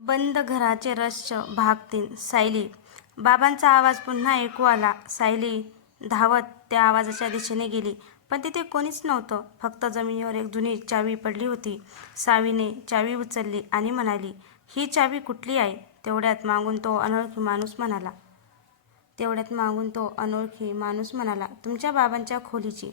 बंद घराचे रहस्य भाग 3 सायली. बाबांचा आवाज पुन्हा ऐकू आला. सायली धावत त्या आवाजाच्या दिशेने गेली, पण तिथे कोणीच नव्हतं. फक्त जमिनीवर एक जुनी चावी पडली होती. सावीने चावी उचलली आणि म्हणाली, ही चावी कुठली आहे? तेवढ्यात मागून तो अनोळखी माणूस म्हणाला, तुमच्या बाबांच्या खोलीची.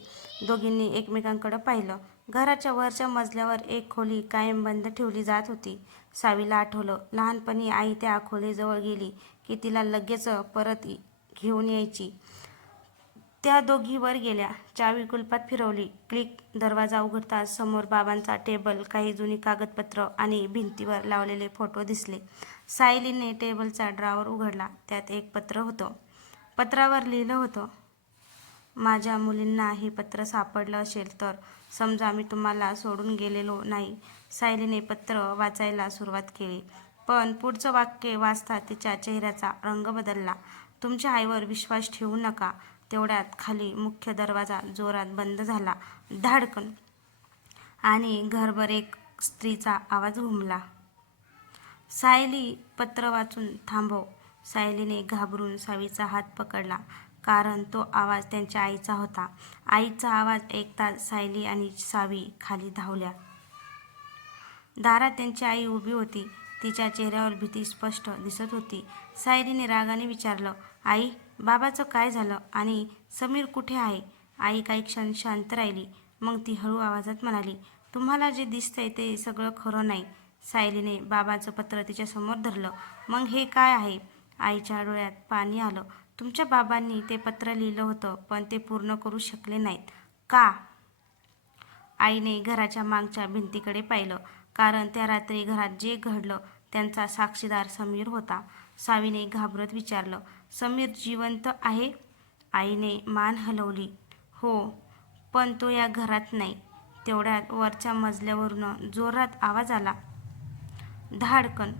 दोघींनी एकमेकांकडे पाहिलं. घराच्या वरच्या मजल्यावर एक खोली कायम बंद ठेवली जात होती. सावीला आठवलं, लहानपणी आई त्या खोलीजवळ गेली की तिला लगेच परत घेऊन यायची. त्या दोघी वर गेल्या. चावी कुलपात फिरवली. क्लिक. दरवाजा उघडताच समोर बाबांचा टेबल, काही जुनी कागदपत्र आणि भिंतीवर लावलेले फोटो दिसले. सायलीने टेबलचा ड्रॉवर उघडला. त्यात एक पत्र होतं. पत्रावर लिहिलं होतं, माझ्या मुलींना हे पत्र सापडलं असेल तर समजा मी तुम्हाला सोडून गेलेलो नाही. सायलीने पत्र वाचायला सुरुवात केली, पण पुढचं वाक्य वाचता तिच्या चेहऱ्याचा रंग बदलला. तुमच्या आईवर विश्वास ठेवू नका. तेवढ्यात खाली मुख्य दरवाजा जोरात बंद झाला. धाडकन. आणि घरभर एक स्त्रीचा आवाज घुमला. सायली, पत्र वाचून थांबव. सायलीने घाबरून सावीचा हात पकडला, कारण तो आवाज त्यांच्या आईचा होता. आईचा आवाज ऐकताच सायली आणि सावी खाली धावल्या. दारात त्यांची आई उभी होती. तिच्या चेहऱ्यावर भीती स्पष्ट दिसत होती. सायलीने रागाने विचारलं, आई, बाबाचं काय झालं आणि समीर कुठे आहे? आई काही क्षण शांत राहिली. मग ती हळू आवाजात म्हणाली, तुम्हाला जे दिसतंय ते सगळं खरं नाही. सायलीने बाबाचं पत्र तिच्यासमोर धरलं. मग हे काय आहे? आईच्या डोळ्यात पाणी आलं. तुमच्या बाबांनी ते पत्र लिहिलं होतं, पण ते पूर्ण करू शकले नाहीत. का? आईने घराच्या मागच्या भिंतीकडे पाहिलं, कारण त्या रात्री घरात जे घडलं त्यांचा साक्षीदार समीर होता. सावीने घाबरत विचारलं, समीर जिवंत आहे? आईने मान हलवली. हो, पण तो या घरात नाही. तेवढ्यात वरच्या मजल्यावरून जोरात आवाज आला. धाडकन.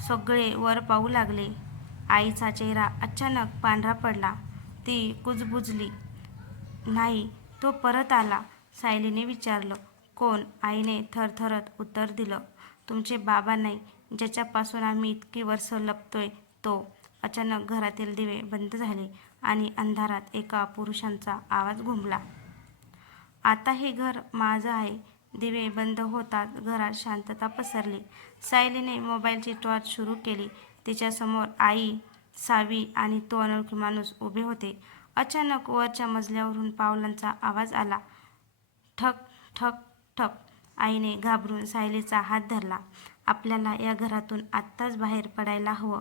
सगळे वर पाहू लागले. आईचा चेहरा अचानक पांढरा पडला. ती कुजबुजली. नाही, तो परत आला. सायलीने विचारलं, कोण? आईने थरथरत उत्तर दिलं, तुमचे बाबा नाही, ज्याच्यापासून आम्ही इतकी वर्ष लपतोय तो. अचानक घरातील दिवे बंद झाले आणि अंधारात एका पुरुषाचा आवाज घुमला. आता हे घर माझं आहे. दिवे बंद होताच घरात शांतता पसरली. सायलीने मोबाईलची टॉर्च सुरू केली. तिच्यासमोर आई, सावी आणि तो अनोळखी माणूस उभे होते. अचानक वरच्या मजल्यावरून पावलांचा आवाज आला. ठक ठक ठक. आईने घाबरून सायलीचा हात धरला. आपल्याला या घरातून आत्ताच बाहेर पडायला हवं.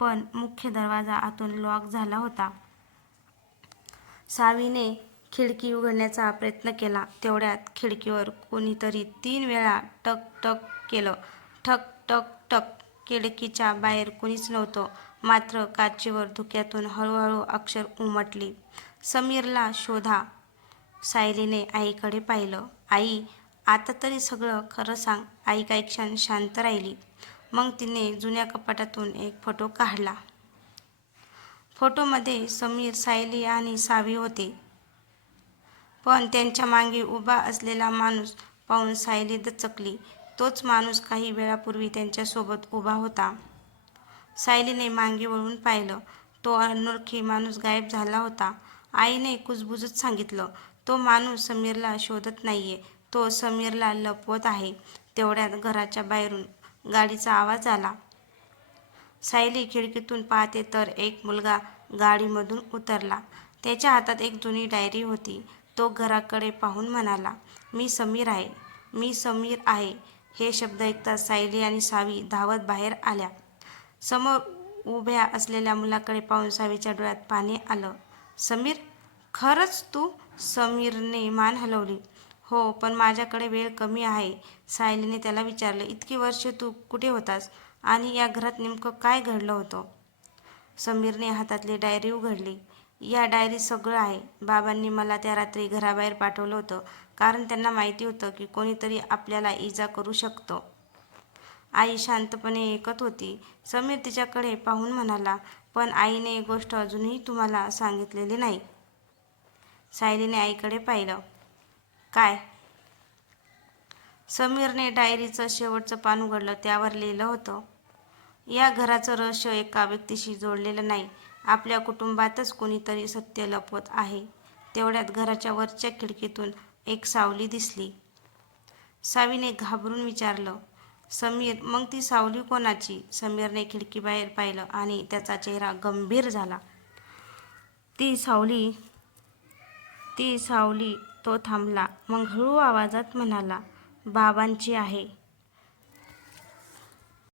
पण मुख्य दरवाजा आतून लॉक झाला होता. सावीने खिडकी उघडण्याचा प्रयत्न केला. तेवढ्यात खिडकीवर कोणीतरी 3 वेळा टक टक केलं. ठक ठक ठक. खिडकीच्या बाहेर कोणीच नव्हतं. मात्र काचेवर धुक्यातून हळूहळू अक्षर उमटली. समीरला शोधा. सायलीने आईकडे पाहिलं. आई, आता तरी सगळं खरं सांग. आई काही क्षण शांत राहिली. मग तिने जुन्या कपाटातून एक फोटो काढला. फोटोमध्ये समीर, सायली आणि सावी होते. पण त्यांच्या मागे उभा असलेला माणूस पाहून सायली दचकली. तोच माणूस काही वेळापूर्वी त्यांच्यासोबत उभा होता. सायलीने मागे वळून पाहिलं. तो अनोळखी माणूस गायब झाला होता. आईने कुजबुजत सांगितलं, तो माणूस समीरला शोधत नाहीये, तो समीरला लपवत आहे. तेवढ्यात घराच्या बाहेरून गाडीचा आवाज आला. सायली खिडकीतून पाहते तर एक मुलगा गाडीमधून उतरला. त्याच्या हातात एक जुनी डायरी होती. तो घराकडे पाहून म्हणाला, मी समीर आहे, मी समीर आहे. हे शब्द ऐकताच सायली आणि सावी धावत बाहेर आल्या. समोर उभ्या असलेल्या मुलाकडे पाहून सावीच्या डोळ्यात पाणी आलं. समीर, खरंच तू? समीरने मान हलवली. हो, पण माझ्याकडे वेळ कमी आहे. सायलीने त्याला विचारलं, इतकी वर्षे तू कुठे होतास आणि या घरात नेमकं काय घडलं होतं? समीरने हातातली डायरी उघडली. या डायरीत सगळं आहे. बाबांनी मला त्या रात्री घराबाहेर पाठवलं होतं, कारण त्यांना माहिती होतं की कोणीतरी आपल्याला इजा करू शकतं. आई शांतपणे ऐकत होती. समीर तिच्याकडे पाहून म्हणाला, पण आईने एक गोष्ट अजूनही तुम्हाला सांगितलेली नाही. सायलीने आईकडे पाहिलं. काय? समीरने डायरीचं शेवटचं पान उघडलं. त्यावर लिहिलं होतं, या घराचं रहस्य एका व्यक्तीशी जोडलेलं नाही. आपल्या कुटुंबातच कोणीतरी सत्य लपवत आहे. तेवढ्यात घराच्या वरच्या खिडकीतून एक सावली दिसली. सावीने घाबरून विचारलं, समीर, मग ती सावली कोणाची? समीरने खिडकीबाहेर पाहिलं आणि त्याचा चेहरा गंभीर झाला. ती सावली तो थांबला. मग हळू आवाजात म्हणाला, बाबांची आहे.